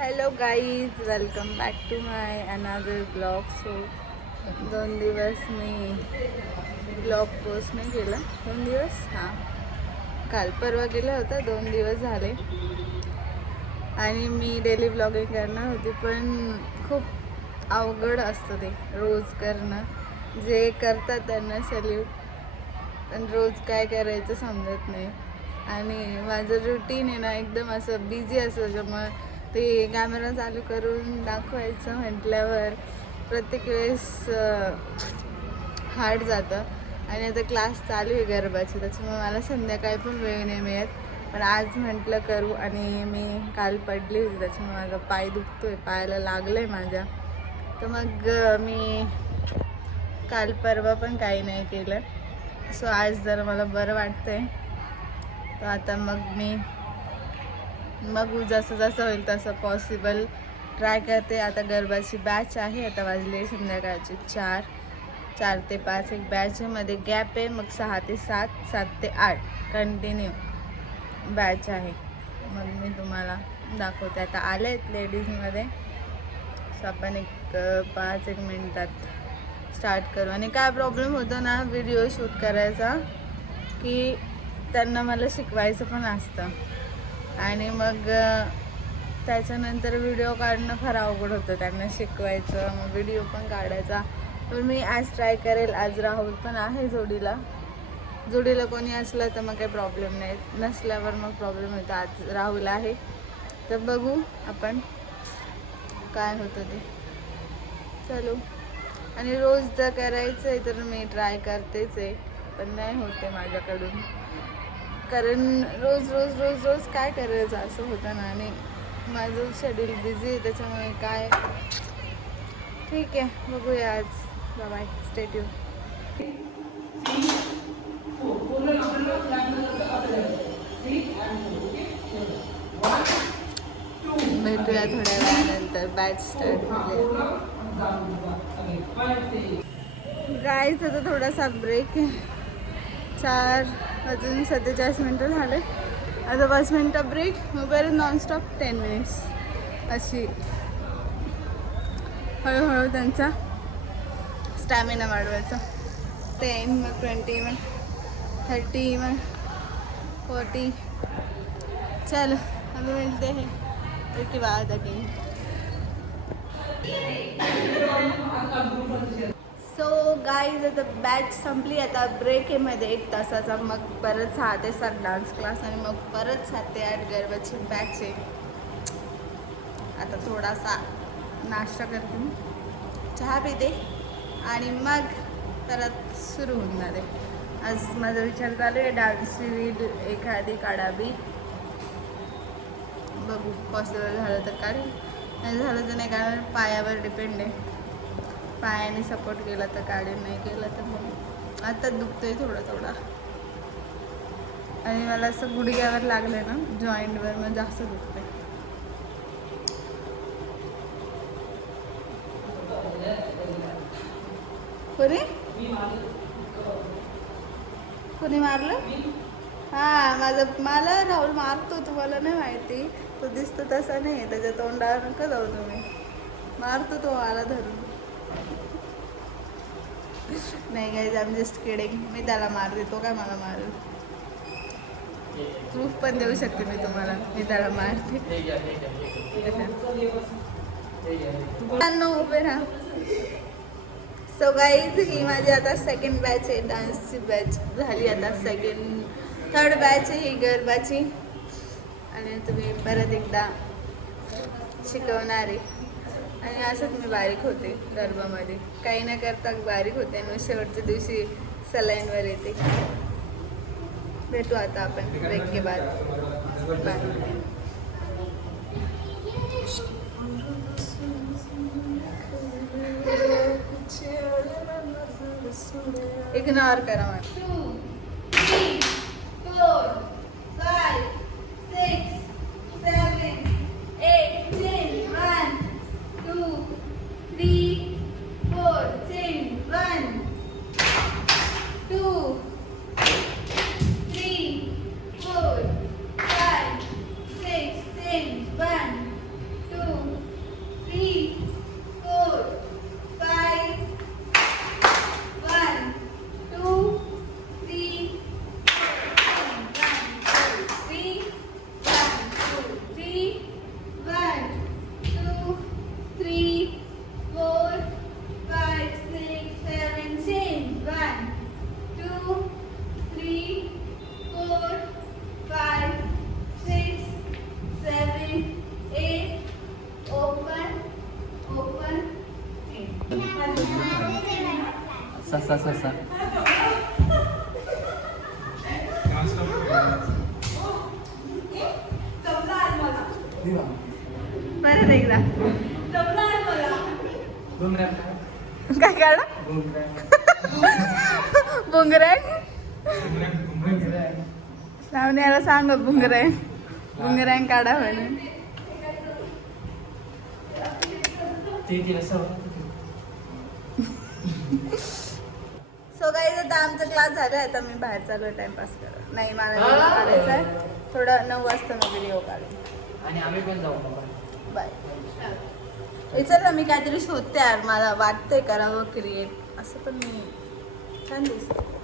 Hello guys, welcome back to my another blog. So 2 दिवस मी blog post नाही केला. 2 दिवस काल परवा केला होता. 2 दिवस झाले आणि मी डेली ब्लॉगिंग करणार होती, पण खूप अवघड असतं ते रोज करणं. जे करतात त्यांना सॅल्यूट, पण रोज काय करायचं समजत नाही. आणि माझं रुटीन आहे ना एकदम असं बिझी असं, त्याच्यामुळे ते कॅमेरा चालू करून दाखवायचं म्हटल्यावर प्रत्येक वेळेस हार्ड जातं. आणि आता क्लास चालू आहे गरबाची, त्याच्यामुळे मला संध्याकाळी पण वेळ नाही मिळत. पण आज म्हटलं करू, आणि मी काल पडली होती त्याच्यामुळे माझा पाय दुखतोय, पायाला लागलं आहे माझ्या. तर मग मी काल परवा पण काही नाही केलं. सो आज जरा मला बरं वाटतं आहे. तर आता मग मी जसं जसं होईल तसं पॉसिबल ट्राय करते. आता गरबाची बॅच आहे. आता वाजले संध्याकाळचे 4 ते 5 एक बॅच आहे, मध्ये गॅप आहे. मग 6 ते 7, 7 ते 8 कंटिन्यू बॅच आहे. मग मी तुम्हाला दाखवते. आता आले आहेत लेडीजमध्ये. सो आपण एक 5-1 मिनटात स्टार्ट करू. आणि काय प्रॉब्लेम होतो ना व्हिडिओ शूट करायचा, की त्यांना मला शिकवायचं पण असतं, आणि मग त्याच्यानंतर व्हिडिओ काढणं फार अवघड होतं. त्यांना शिकवायचं, मग व्हिडिओ पण काढायचा. पण मी आज ट्राय करेल. आज राहुल पण आहे जोडीला कोणी असलं तर मग काही प्रॉब्लेम नाही, नसल्यावर मग प्रॉब्लेम होतो. आज राहुल आहे, तर बघू आपण काय होतं ते. चलो. आणि रोज जर करायचं आहे तर मी ट्राय करतेच आहे, पण नाही होते माझ्याकडून, कारण रोज रोज रोज रोज काय करायचं असं होतं ना. आणि माझं शेड्यूल बिझी आहे, त्याच्यामुळे काय. ठीक आहे, बघूया आज. Bye, stay tune. भेटूया थोड्या वेळानंतर. बॅच स्टार्ट झाली. गाईच आता थोडासा ब्रेक आहे. 4:47 झाले. आता 5 मिनटं ब्रेक, मग परत नॉनस्टॉप 10 मिनिट्स. अशी हळूहळू त्यांचा स्टॅमिना वाढवायचा. 10, मग 20, मग 30, मग 40. चलो, अभी मिलते हैं उसके बाद अगेन. सो गाईज, आता बॅच संपली. आता ब्रेक आहे मध्ये 1 तासाचा. मग परत 6 ते 7 डान्स क्लास, आणि मग परत 7 ते 8 गरबाची बॅच आहे. आता थोडासा नाश्ता करते मी, चहा पिते, आणि मग परत सुरू होणार आहे. आज माझा विचार चालू आहे डान्सची रील एखादी काढावी. बघू, पॉसिबल झालं तर काढू, नाही झालं तर नाही. कारण पायावर डिपेंड आहे. पायाने सपोर्ट केला तर काढेल, नाही केला तर मग. आता दुखतोय थोडा. आणि मला असं गुडघ्यावर लागलं ना, जॉईंटवर, मग जास्त दुखतंय. कोणी मारलं? मला राहुल मारतो, तुम्हाला नाही माहिती. तो दिसतो तसा नाही, त्याच्या तोंडावर नका जाऊ तुम्ही. मारतो तो मला धरून. नाही guys, I am just kidding. मी त्याला मारते, तो काय मला मारेल. प्रूफ पण देऊ शकते मी तुम्हाला, मी त्याला मारते. उभे राहा. सो गाईज, ही माझी आता 2nd बॅच आहे. डान्सची बॅच झाली. आता 3rd बॅच आहे ही गरबाची. आणि तुम्ही परत एकदा शिकवणार आहे. आणि असंच मी बारीक होते गरबामध्ये, काही न करता बारीक होते, आणि शेवटच्या दिवशी सलाईनवर येते. भेटू आता आपण ब्रेक के बाद. बाय. इग्नोर करा मला. 2, 3, 4, 5, 6, 7, 8, 10. 1, 2, 3, 4, 10. 1, 2, 3, 4, 5, 6, 10. 1, 2, ससा ससा परत एकदा काय काढा बुंगरॅन लावण्याला सांग बुंगरॅन काढा म्हणून सो गाईज आता आमचा क्लास झाला आता मी बाहेर चालू आहे टाइमपास करत नाही मला काढायचं आहे थोडं 9 वाजता मी व्हिडिओ काढेन आणि आम्ही पण जाऊ बाय विचार ना मी काहीतरी शोधते यार मला वाटतंय करावं क्रिएट असं पण मी छान दिसतं